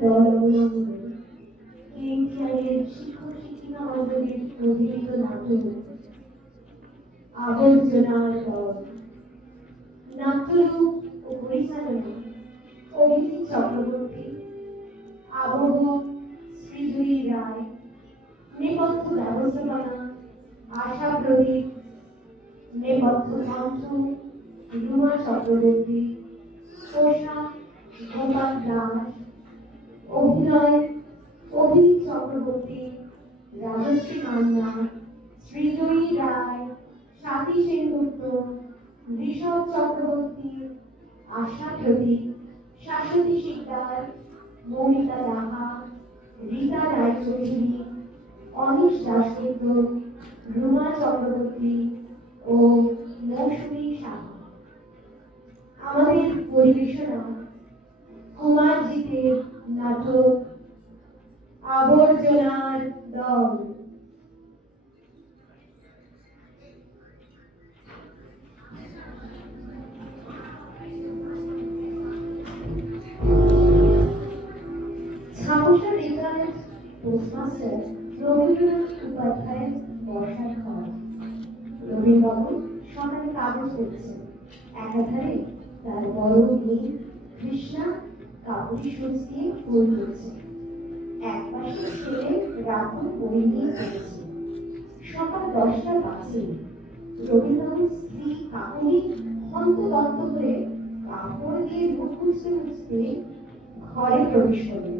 দলবলম্বন কেএমটিআইয়ের শিক্ষক শিক্ষিকা মণ্ডলীর অভিনীত নাটক আবর্জনার দল। নাট্যরূপ ও পরিচালনা অভিজিৎ চক্রবর্তী, আবহ শ্রীজয়ী রায়, নেপথ্য ব্যবস্থাপনা আশা প্রদীপ, নেপথ্য কণ্ঠ রুমা চক্রবর্তী, পোশাক গোপাল দাস, অভিনয় অভিজিৎ চক্রবর্তী, রাজশ্রী মান্না, শ্রীজয়ী রায়, স্বাতী সেনগুপ্ত, ঋষভ চক্রবর্তী, আশা প্রদীপ, শাশ্বতী শিকদার, মৌমিতা লাহা, রীতা রায়চৌধুরী, অনিশ দাশগুপ্ত, রুমা চক্রবর্তী ও মৌসুমী সাহা। আমাদের পরিবেশনা কুমারজিতের নাটক আবর্জনার দল। ছাপসা বিদ্যালয়ের পোস্টমাস্টার রবীন্দ্রনাথ উপাধ্যায়ের বর্ষার ঘর। রবীন্দ্রবাবু সকালে কাগজ পড়ছেন, একাধারে তার বড় মেয়ে কৃষ্ণা কাপড়ি সুচ দিয়ে বই পড়ছে। এক পাশে ছেলে রাতুল বই নিয়ে পড়েছে। সকাল 10টা বাজে। রবীন্দ্রবাবুর স্ত্রী কাকুলি হন্তদন্ত হয়ে কাপড় দিয়ে মুখ মুছতে মুছতে ঘরে প্রবেশ করলেন।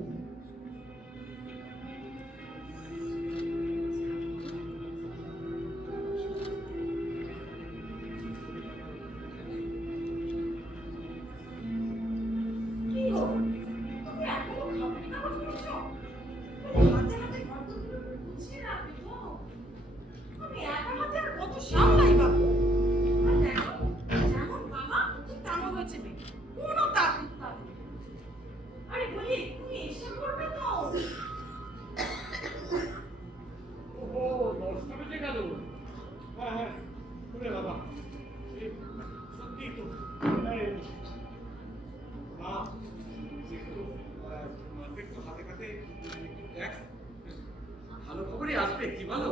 ভালো খবরই আসবে কি বলো?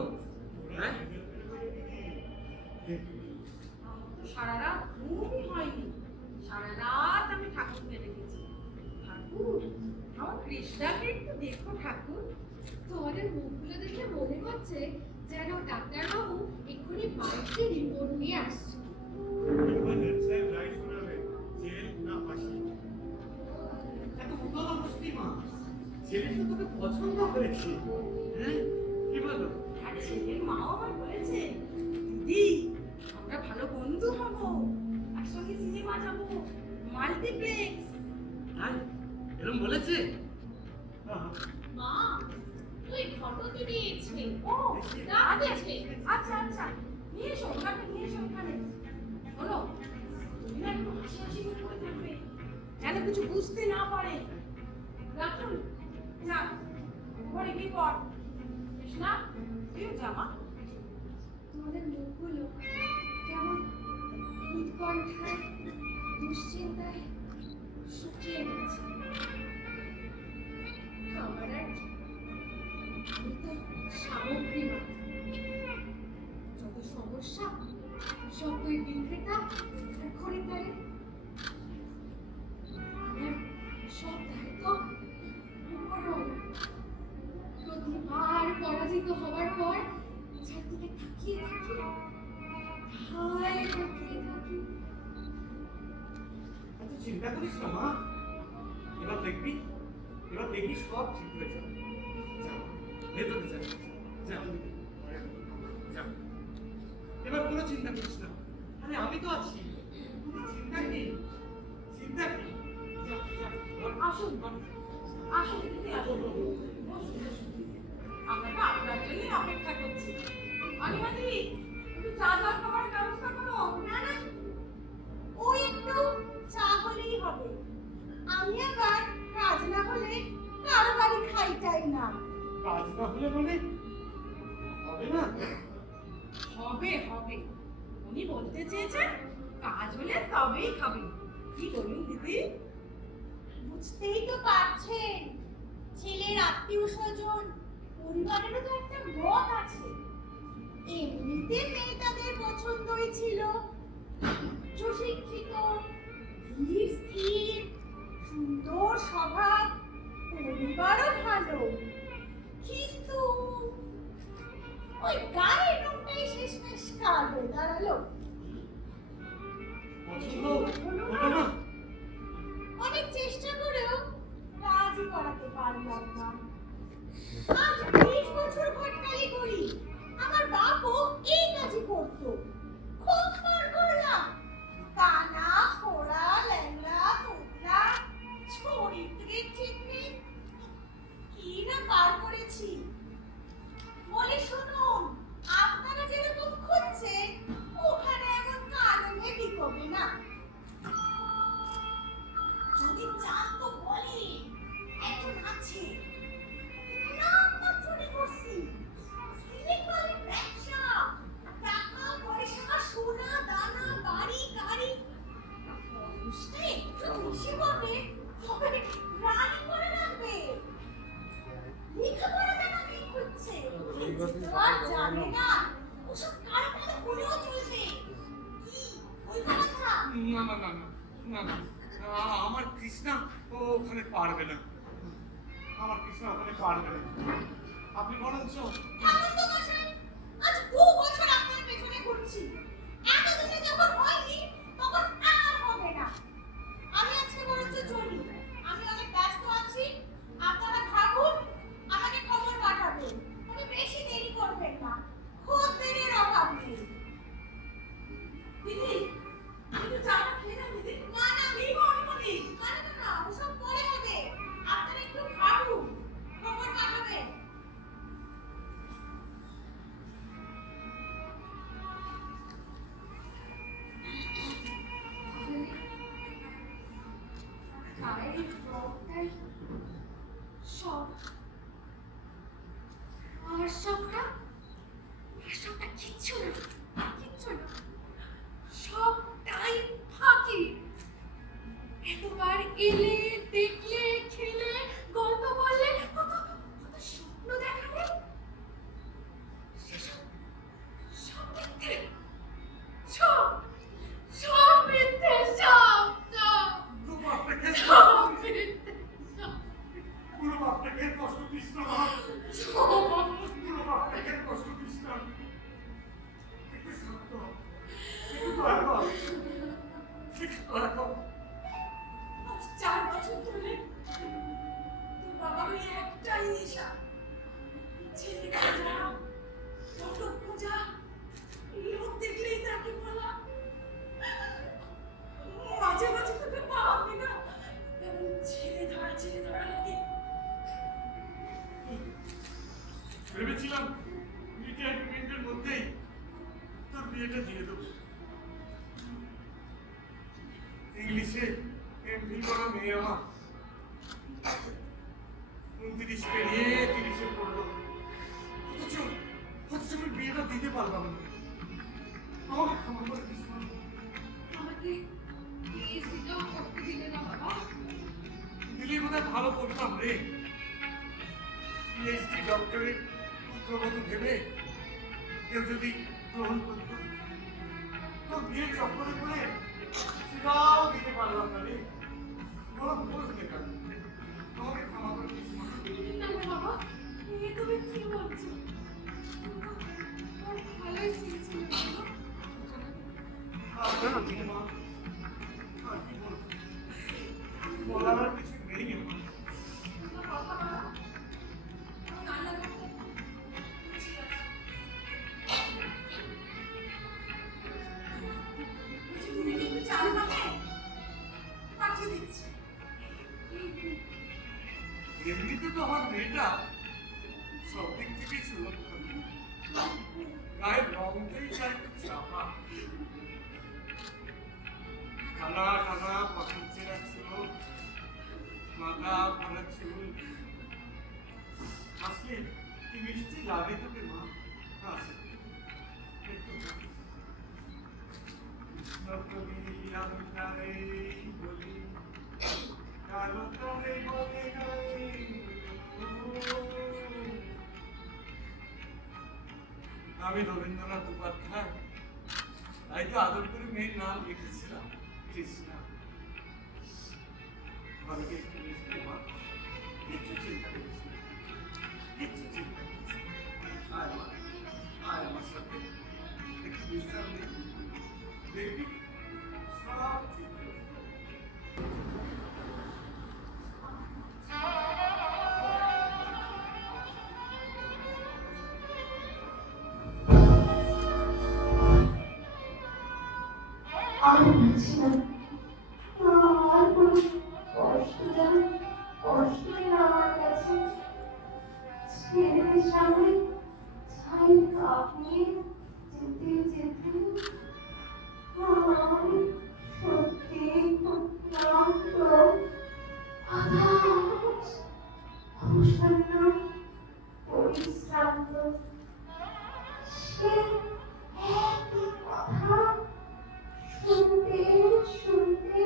হ্যাঁ, সারা রাত ঘুমই হয়নি। সারা রাত আমি ঠাকুরকে দেখেছি। ঠাকুর, আমার কৃষ্ণাকে একটু দেখো ঠাকুর। তোমাদের মুখগুলো দেখে মনে হচ্ছে যেন ডাক্তারবাবু এক্ষুনি বাড়িতে রিপোর্ট নিয়ে আসছে। এত উতলা বসতি মা, ছেলে তো তোকে পছন্দ করেছে। হ্যাঁ, কি বলো? আর ছেলের মাও আমার বলেছে, দিদি আমরা ভালো বন্ধু হব, একসঙ্গে সিনেমা যাবো, মাল্টিপ্লেক্স। তাই এরকম বলেছে? মা, তুই ফটো দিয়েছে। ও দাঁড়িয়েছে। আচ্ছা আচ্ছা, নিয়ে এসো ওখানে, নিয়ে এসো ওখানে। শোনো, তুমি না একটু হাসি হাসি মুখ করে থাকবে, যেন কিছু বুঝতে না পারে। রাখুন না, ঘরে গিয়ে পড়। কৃষ্ণা, তুইও জামা। তোমাদের মুখগুলো কেমন উৎকণ্ঠায়, দুশ্চিন্তায় শুকিয়ে গেছে। আমার আর কি? আমি তো সামগ্রী মাত্র। যত সমস্যা সব ওই বিক্রেতা আর খরিদ্দারের। আমার সব দায়িত্ব উপরওয়ালা। প্রতিবার পরাজিত হবার পর চারদিকে তাকিয়ে থাকি, হায় তাকিয়ে থাকি। এত চিন্তা করিস না মা, এবার দেখবি, এবার দেখবি সব ঠিক হয়ে যাবে। যা, ভেতরে যা, যা, যা। এবার কোনো চিন্তা করিস না, আরে আমি তো আছি। চিন্তা কি, চিন্তা কি? যা, যা, আসুন আসুন দিদি, আসুন। আমরা তো আপনার জন্যই অপেক্ষা করছি। অনিমাদি, একটু চা জল খাবার ব্যবস্থা করো। না না, ওই একটু চা হলেই হবে। আমি আবার কাজ না হলে কারো বাড়ি খাইটাই না। কাজ না হলে মানে হবে না? হবে হবে, উনি বলতে চেয়েছেন কাজ হলে তবেই খাবেন। কি বলুন দিদি? বুঝতেই তো পারছেন, ছেলের আত্মীয় স্বজন, পরিবারেরও তো একটা মত আছে। এমনিতে মেয়েটাদের পছন্দই ছিল, উচ্চশিক্ষিত, ধীর স্থির, সুন্দর স্বভাব, পরিবারও ভালো। কিন্তু ওই গায়ের রংটাই শেষমেশ কাল হয়ে দাঁড়ালো। পছন্দ হলো না? অনেক চেষ্টা করেও রাজি করাতে পারলাম না। আজ 20 বছর ঘটকালি করি, আমার বাপও এই কাজই করতো। খুব পার করলাম, কানা খোড়া ল্যাংড়া তোতলা, চরিত্রের ঠিক নেই, কি না পার করেছি। বলে শুনুন, আপনারা যেরকম খুঁজছেন ওখানে এমন কারণে বিকবে না। যদি চান তো বলি, একজন আছে, নামমাত্র ডিভোর্সি, সিলিকনের ব্যবসা, টাকা পয়সা সোনা দানা বাড়ি গাড়ি, পুরুষটা একটু বেশি বটে, তবে রানী করে রাখবে। লেখাপড়া জানা মেয়ে খুঁজছে, কিন্তু আর জানে না ওসব কারো কথা বলেও চলবে। কি ওই কথা? না না না না না না আমার কৃষ্ণা ওখানে পারবে না, আমার কৃষ্ণা ওখানে পারবে না। আপনি বরঞ্চ হেমন্ত মশাই, আজ 2 বছর আপনার পেছনে ঘুরছি, এতদিনে যখন হয়নি তখন আর হবে না। আমি আজকে বরঞ্চ চলি, আমি অনেক ব্যস্ত আছি। আপনারা ভাবুন, আমাকে খবর পাঠাবেন, তবে বেশি দেরি করবেন না, খদ্দেরের অভাব নেই। দিদি, আমি তো চাটা খেয়ে না দিদি। না না বিবো অনুমতি, না না না, ওসব পরে হবে। আপনারা একটু ভাবুন, খবর পাঠাবেন। গায়ের রংটাই সব। আর সবটা কিচ্ছু না, কিচ্ছু না, সবটাই ফাঁকি। এতবার এলে দেখলে খেলে গল্প করলে কত কত স্বপ্ন দেখালে, সেসব সব মিথ্যে, সব সব মিথ্যে, সব সব খুব আপনাকে সব মিথ্যে, সব পুরো আপনাকে কষ্ট দিস না, পুরো আপনাকে কষ্ট দিস না। একটু সত্য, একটু দয়া কর, একটু দয়া কর। আজ 4 বছর ধরে তোর বাবার ওই একটাই নেশা, ছেলে খোঁজা, ফটো খোঁজা, লোক দেখলেই তাকে বলা। মাঝে মাঝে তোকে পাওয়াবি না, এমন ছেলে ধরা লাগে। ভেবেছিলাম রিটায়ারমেন্টের মধ্যেই তোর বিয়েটা দিয়ে দেবো। ইংলিশে এমফি করা মেয়ে আমার 29 পেরিয়ে 30-এ পড়লো, অথচ আমি বিয়েটা দিতে পারলাম না। আমাকে ক্ষমা করে দিস না। আমাকে পিএইচডিটাও করতে দিলে না বাবা। দিলে বোধহয় ভালো করতাম রে। পিএইচডি ডক্টরেট পুত্রবধূ ভেবে কেউ যদি গ্রহণ করত, তোর বিয়ের চক্করে করে সেটাও দিতে পারলাম না রে। বরং দোষ বেকার। আমাকে ক্ষমা করে দিস না। না না বাবা, এ তুমি কি বলছো? ওর ভালোই চেয়েছিল বাবা। আর কি মা, আর কি বলবো? বলার আর কিছু নেই আমার। তুমি কিন্তু চাল পাবে, পাঠিয়ে দিচ্ছি। এমনিতে তো আমার মেয়েটা সব দিক থেকে সুরক্ষা, গায়ের রঙটাই চাই একটু চাপা, কানা কানা পছন্দ চেরা চোখ, মাথা ভরা চুল। আসলে কি মিষ্টি লাগে তোকে মা? আসে একটু কৃষ্ণ আমি তাই বলি, কালো তরে বলে গাই আমি রবীন্দ্রনাথ উপাধ্যায়, তাই তো আদর করে মেয়ের নাম লিখেছিলাম কৃষ্ণা। আমাকে একটু রেস্ট দে মা, কিচ্ছু চিন্তা করিস না, কিচ্ছু চিন্তা করিস না। আয় মা, আয় আমার সাথে একটু বিশ্রাম নে, দেখবি সব ঠিক হয়ে যাবে। আর পারছি না, আর কোনো কষ্ট যেন কষ্টই না আমার কাছে। ছেলেদের সামনে ছাই কাঁপিয়ে যেতে যেতে আমি সত্যি খুব ক্লান্ত, হতাশ, অবসন্ন, পরিশ্রান্ত। সে একই কথা শুনতে শুনতে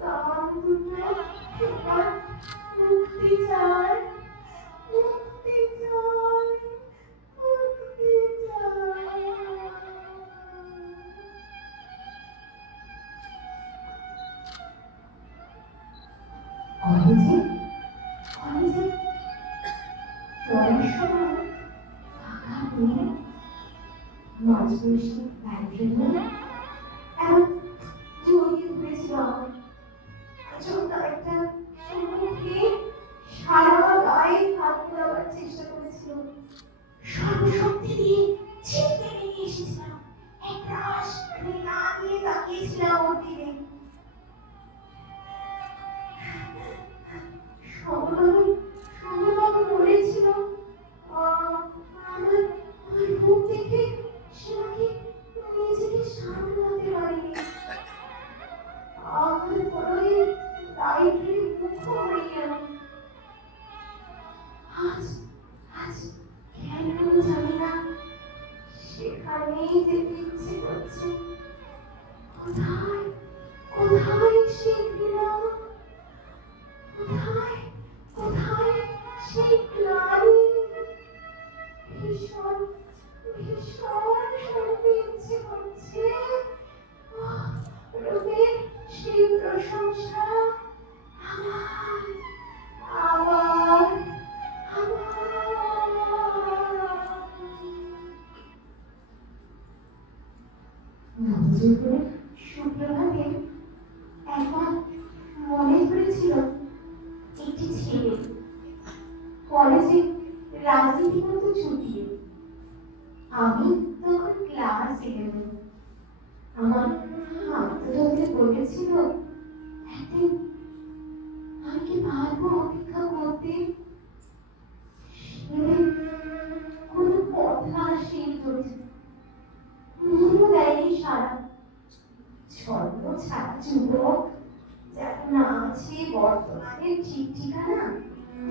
কান দুটো এবার মুক্তি চায়, মুক্তি চায়, মুক্তি চায়। কলেজে কলেজে পড়ার সময় ফাঁকা পেয়ে মাঝবয়সী লাইব্রেরিয়ান এমন জড়িয়ে ধরেছিল আমার। আচমকা একটা সম্মুখে সারা গায়ে হাত দেওয়ার চেষ্টা করেছিল। সর্বশক্তি দিয়ে ছিটকে নিয়ে এসেছিলাম, একরাশ ঘৃণা দিয়ে তাকিয়েছিলাম ওর দিকে। সমভাবে সমভাবে বলেছিল, আমার আমার মুখ দেখে সে নাকি নিজেকে সামলাতে পারেনি। আমার পরে লাইব্রেরি মুখোমুখি আমি। আজ আজ কেন জানি না সেখানেই যেতে ইচ্ছে করছে। কোথায় কোথায় সেই ঘৃণা, কোথায় কোথায় সেই গ্লানি? ভীষণ ভীষণ শুনতে ইচ্ছে করছে রূপের সেই প্রশংসা। আবার আবার নবযৌবনের সুপ্রভাতে একবার মনে ধরেছিল একটি ছেলে কলেজে রাজনীতি করতে ছুটিয়ে। আমি তখন ক্লাস 11। আমার হাত ধরে বলেছিল, একদিন আমি কি পারবো অপেক্ষা করতে? সে কোনো কথা আসেনি ধরেছে, মনও দেয়নি সারা। ছন্দ ছাড়া যুবক, যার না আছে বর্তমানের ঠিক ঠিকানা,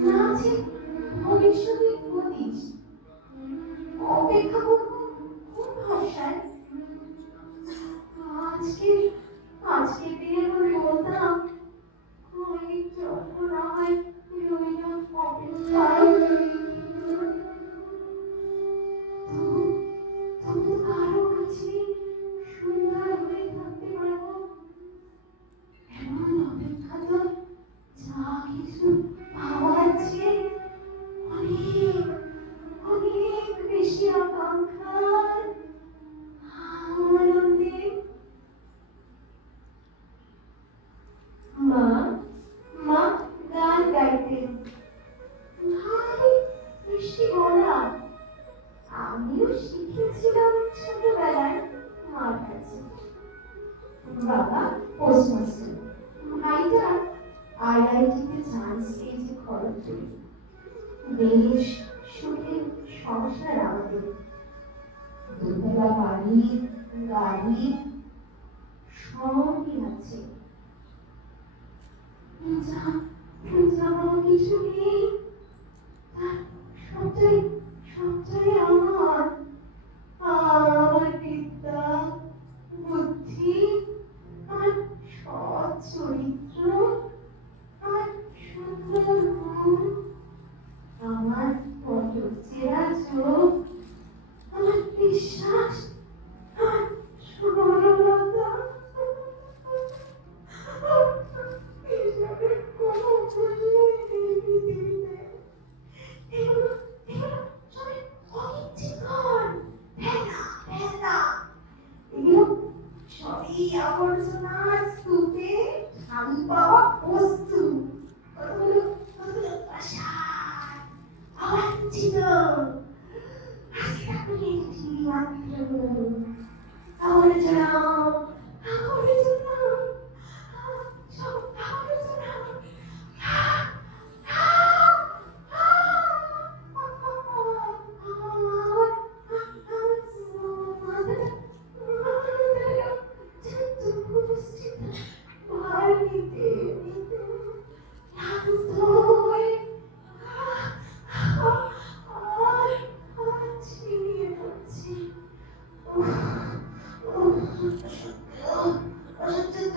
না আছে ভবিষ্যতের হদিশ। অপেক্ষা করবো কোন ভাষায়? আজকে আজকে দিনে আমি বলতাম, কয়েক যত না হয় রইলাম অপেক্ষায়। তবু কারো কাছে সুন্দর হয়ে থাকতে পারবো, এমন অপেক্ষা তো যা কিছু পাওয়ার চেয়ে অনেক অনেক বেশি আকাঙ্ক্ষার, আনন্দের। মা মা গান গাইতেন, ভারী মিষ্টি গলা। আমিও শিখেছিলাম ছোটবেলায় মার কাছে। বাবা পোস্টমাস্টার, ভাইটা আইআইটিতে চান্স পেয়েছে খড়গপুরে। বেশ সুখের সংসার আমাদের, দোতলা বাড়ি, গাড়ি সবই আছে। যা যা কিছু নেই, তার সবটাই সবটাই আমার। আমার বিদ্যা, বুদ্ধি, আর সৎ চরিত্র, আর সুন্দর মন, আমার পটল চেরা চোখ, আমার আবর্জনার স্তূপে আমি পাওয়া বস্তু কতগুলো কতগুলো প্রাসাদ অবাঞ্ছিত আস্তাকুলিন্দ্রি মাত্র আবর্জনা আবর্জনা সব আবর্জনা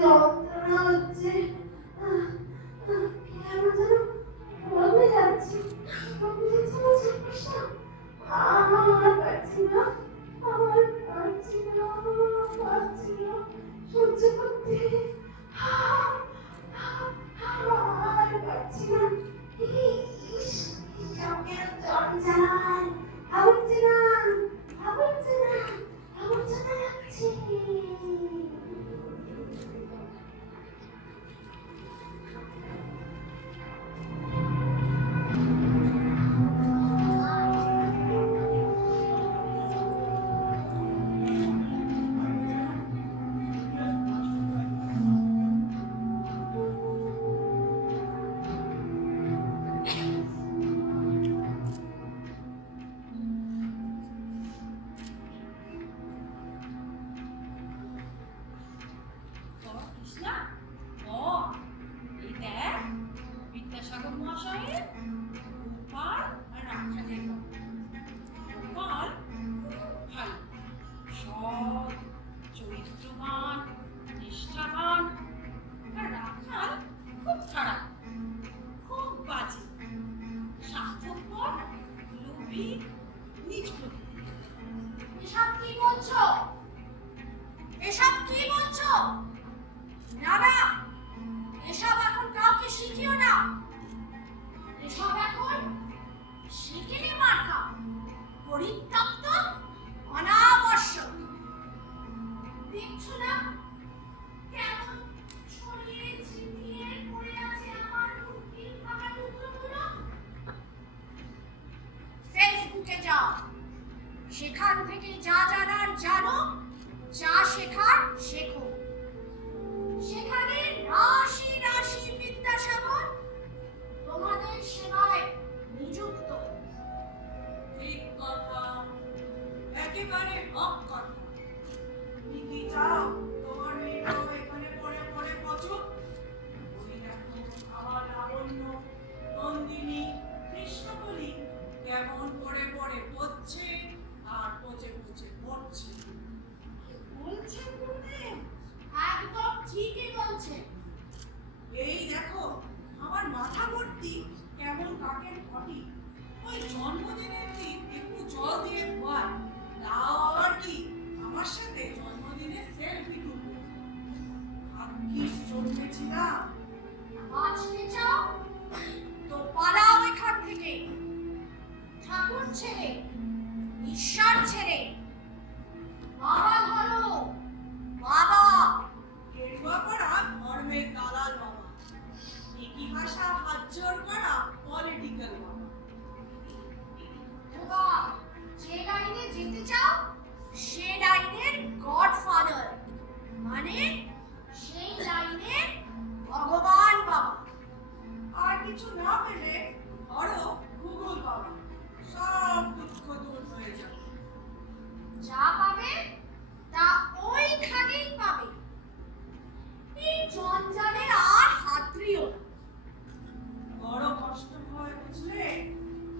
যন্ত্রণা হচ্ছে কেন যেন বদলে যাচ্ছে আমার চারপাশটা আমার পারছি না আমার পারছি না পারছি না সহ্য করতে আর পারছি না ইস সঙ্গের জঞ্জাল আবর্জনা আবর্জনা আবর্জনা লাগছে বাবা কৃষ্ণা, এই দেখ বিদ্যাসাগর মহাশয়ের গোপাল আর রাখালের গল্প। গোপাল খুব ভালো, সৎ, চরিত্রবান, নিষ্ঠাবান, আর রাখাল খুব খারাপ, খুব বাজে, স্বার্থপর, লোভী, নিজ প্রকৃতির। এসব কি বলছো? এসব কি বলছো? না না, এসব এখন কাউকে শিখিও না। এসব এখন শিখিনি মার্কা, পরিত্যক্ত, অনাবশ্যক। দেখছো না কেমন ছড়িয়ে ছিটিয়ে পড়ে আছে আমার মুক্তির ফাঁকা টুকরোগুলো? ফেসবুকে যাও, সেখান থেকে যা জানার জানো, যা শেখার শেখো। সেখানে রাশি রাশি বিদ্যাসাগর তোমাদের সেবায় নিযুক্ত। ঠিক কথা, একেবারে হক কথা। তুমি কি চাও তোমার মেয়েটাও এখানে পড়ে পড়ে পচুক? ওই দেখো আমার লাবণ্য, নন্দিনী, কৃষ্ণকলি কেমন পড়ে পড়ে পচছে আর পচে পচে মরছে। বলছেন গুরুদেব? একদম ঠিকই বলছে। এই দেখো আমার মাথা ভর্তি কেমন কাকের ঘটি। ওই জন্মদিনের দিন একটু জল দিয়ে ধোয়ায়, তাও আবার কি আমার সাথে জন্মদিনের সেলফি তুলবে। ভাগ্যিস জন্মেছিলাম। বাঁচতে চাও তো পালাও এখান থেকে। ঠাকুর ছেড়ে, ঈশ্বর ছেড়ে বাবা ধরো, বাবা। গেরুয়া পড়া ধর্মের দালাল বাবা, ইতিহাসা হাজ্জর করা পলিটিক্যাল বাবা। বাবা, যে লাইনে যেতে চাও সে লাইনের গডফাদার, মানে সেই লাইনের ভগবান বাবা। আর কিছু না পেলে ধরো গুগল বাবা, সব দুঃখ দূর হয়ে যাবে। যা পাবে তা ওইখানেই পাবে। এই জঞ্জালে আর হাতড়িও না। বড় কষ্ট হয় বুঝলে,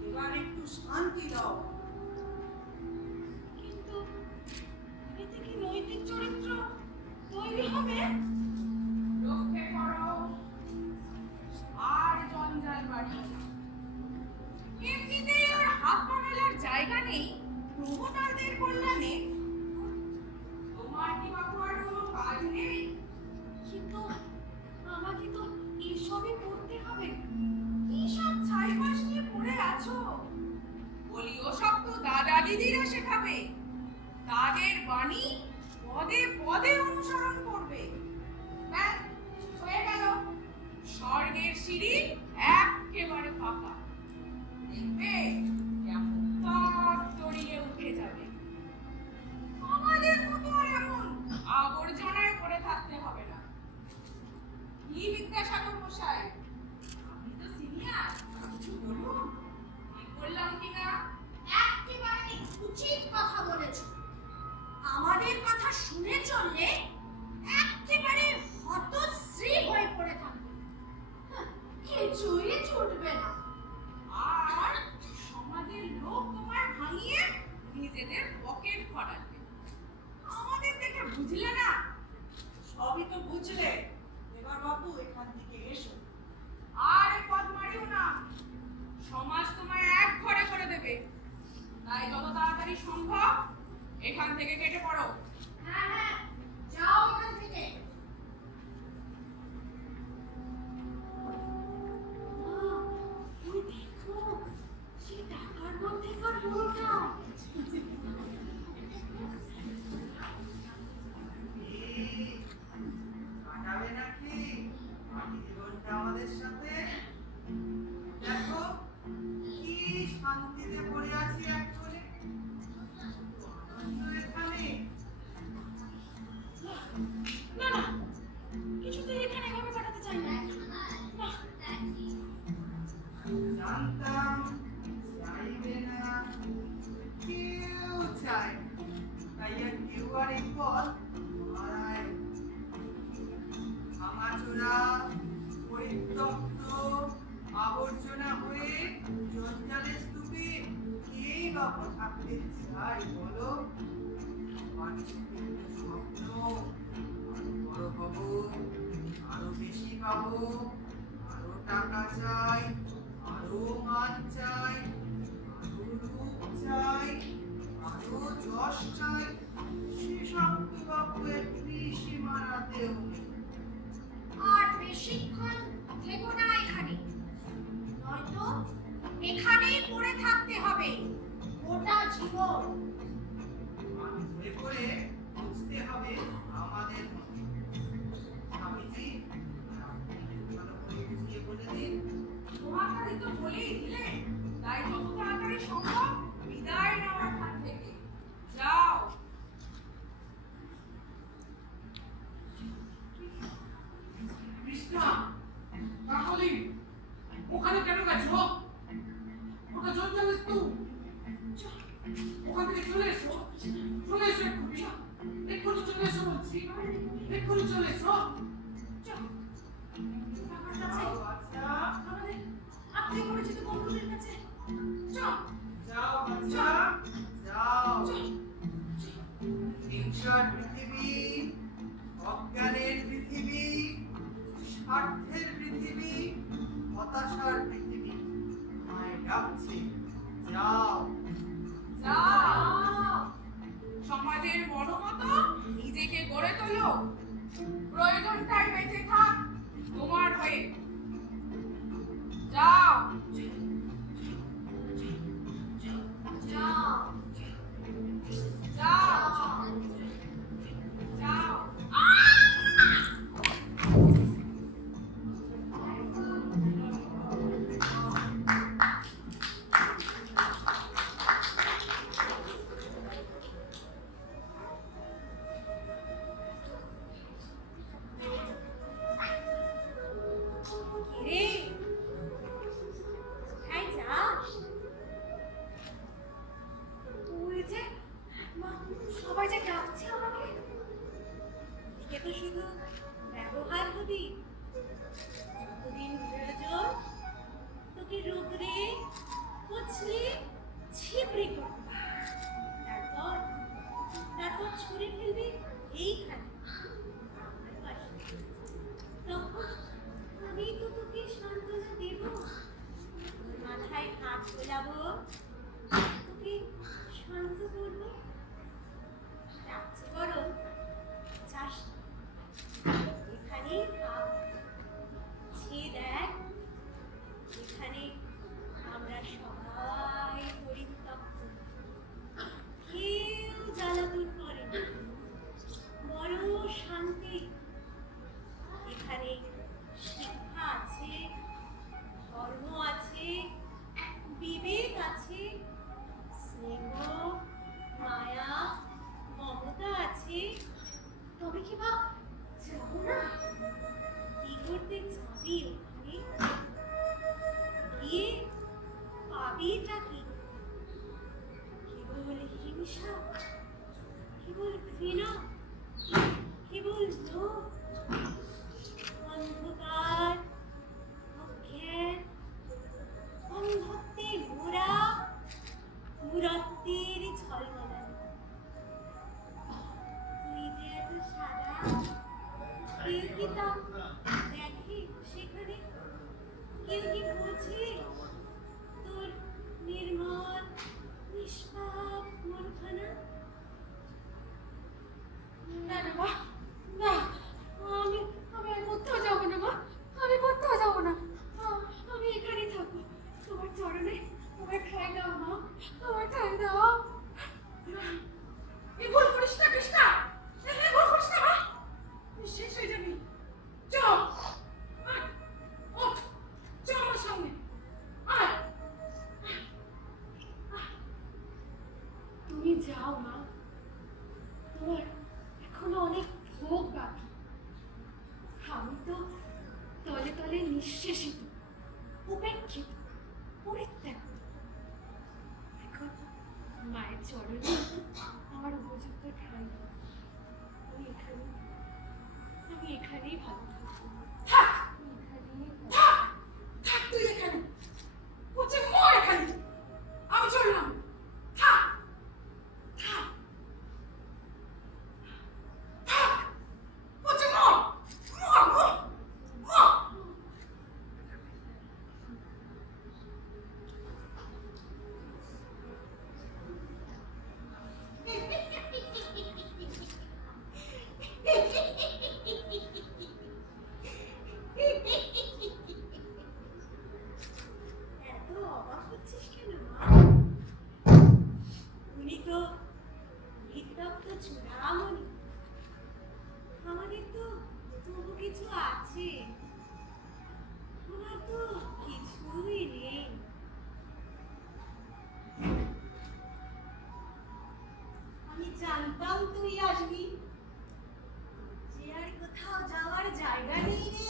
এবার একটু শান্তি দাও। কিন্তু এতে কি নৈতিক চরিত্র তৈরি হবে? রক্ষে করো আর জঞ্জাল বাড়িয়ে দাও। এমনিতেই ওর হাত পা মেলার জায়গা নেই প্রভুতাদের কল্যাণে। তোমার কি বাবু আর কোনো কাজ নেই? কিন্তু আমাকে তো এসবই করতে হবে। কি সব ছাইপাশ নিয়ে পড়ে আছো? বলি ও সব তো দাদা দিদিরা শেখাবে। তাদের বাণী পদে পদে অনুসরণ করবে। ব্যাস হয়ে গেল। স্বর্গের সিঁড়ি একেবারে ফাঁকা। দেখবে কেমন তড়িয়ে উঠে যাবে। আমাদের মতো আর এমন আবর্জনায় পড়ে থাকতে হবে না। কি বিদ্যাসাগর মশাই, আমি তো সিনিয়র, কিছু বলুন, ঠিক বললাম কিনা? একেবারে উচিত কথা বলেছো। আমাদের কথা শুনে চললে একেবারে হতশ্রী হয়ে পড়ে থাকবে। কিছুই ছুটবে না। আর সমাজের লোক তোমায় ভাঙিয়ে নিজেদের পকেট ভরাবে। আমাদের দেখে বুঝলে না? সবই তো বুঝলে, এবার বাবু এখান থেকে এসো। আর এ পথ মারিও না। সমাজ তোমায় এক ঘরে করে দেবে। তাই যত তাড়াতাড়ি সম্ভব এখান থেকে কেটে পড়ো। হ্যাঁ হ্যাঁ, যাও এখান থেকে। ওই দেখো, সেই টাকার মধ্যেকার লোকটা। কাটাবে নাকি বাকি জীবনটা আমাদের সাথে? দেখো কি শান্তিতে পড়ে আছি এক কোণে, আনন্দ এখানে। না না, কিছুতেই এখানে এভাবে কাটাতে চাই না। না, জানতাম চাইবে না, কেউ চায় না। তাই আর কেউ আর এই পথ হারায় ভাঙাচোরা পরিত্যক্ত আবর্জনা হয়ে জঞ্জালের স্তূপে কেই বা থাকতে চাই বলো? মানুষের একটা স্বপ্ন, আরো বড় হব, আরো বেশি পাবো, আরো টাকা চাই, আরো মান চাই, আরো রূপ চাই, আরো যশ চাই। সেসব তো বাবু একটি সীমানাতেও নেই। আর বেশিক্ষণ থেকো না এখানে, নয়তো এখানেই পড়ে থাকতে হবে গোটা জীবন। ঘুরে ঘুরে বুঝতে হবে আমাদের মতো। স্বামীজি, আপনি ভালো করে বুঝিয়ে বলে দিন। মহাকালী তো বলেই দিলে। তাই যত তাড়াতাড়ি সম্ভব বিদায় নাও এখান থেকে। যাও। কৃষ্ণা, কাকলি, ওখানে কেন গেছো? ওটা জঞ্জালের স্তূপ। ওখান থেকে চলে এসো, চলে এসো এক্ষুনি। এক্ষুনি চলে এসো বলছি, এক্ষুনি চলে এসো। টাকার কাছে যাও বাচ্চা, আমাদের আত্মীয় পরিচিত বন্ধুদের কাছে। চল যাও বাচ্চা, যাও। হিংসার পৃথিবী, অজ্ঞানের পৃথিবী, স্বার্থের পৃথিবী, হতাশার পৃথিবী আমায় ডাকছে। যাও। যাও। সমাজের বড় মতো নিজেকে গড়ে তোলো। প্রয়োজনটাই বেঁচে থাক তোমার হয়ে। যাও। যাও যাও। যাও। না কি বলতো অন্ধকার অজ্ঞান অন্ধত্বে ঘোরা দূরত্বের ঝলমলানি তুই যে এত সাদা কেউ কি তা দেখে সেখানে কেউ কি বোঝে তোর নির্মল নিষ্পাপ মনখানা না না মা না আমি আমি আর কোথাও যাবো না মা আমি কোথাও যাবো না আমি এখানেই থাকবো তোমার চরণে আমার ঠাই দাও মা আমার ঠাই দাও এই ভুল করিস না কৃষ্ণা, এই ভুল করিস না মা, তুই শেষ হয়ে যাবি। চল আয়, ওঠ, চল আমার সঙ্গে আয়। তুমি যাও মা তোমার এখনো অনেক ভোগ বাকি আমি তো তলে তলে নিঃশেষিত উপেক্ষিত পরিত্যক্ত এখন মায়ের চরণে আমার উপযুক্ত ঠাঁই দাও। আমি এখানেই ভালো থাকবো থাক আমি এখানেই ভালো থাক থাক, তুই এখানে পচে মর এখানে, আমি চললাম। থাক থাক থাক, পচে মর মর মর মর। এত অবাক হচ্ছিস কেন মা উনি তো বিদ্যক্ত চূড়ামণি আমাদের তো তবু কিছু আছে ওনার তো কিছুই নেই আমি জানতাম তুই আসবি যে আর কোথাও যাওয়ার জায়গা নেই রে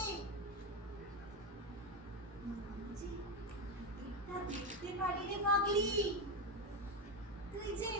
যে দিকটা দেখতে পারি রে পাগলি তুই যে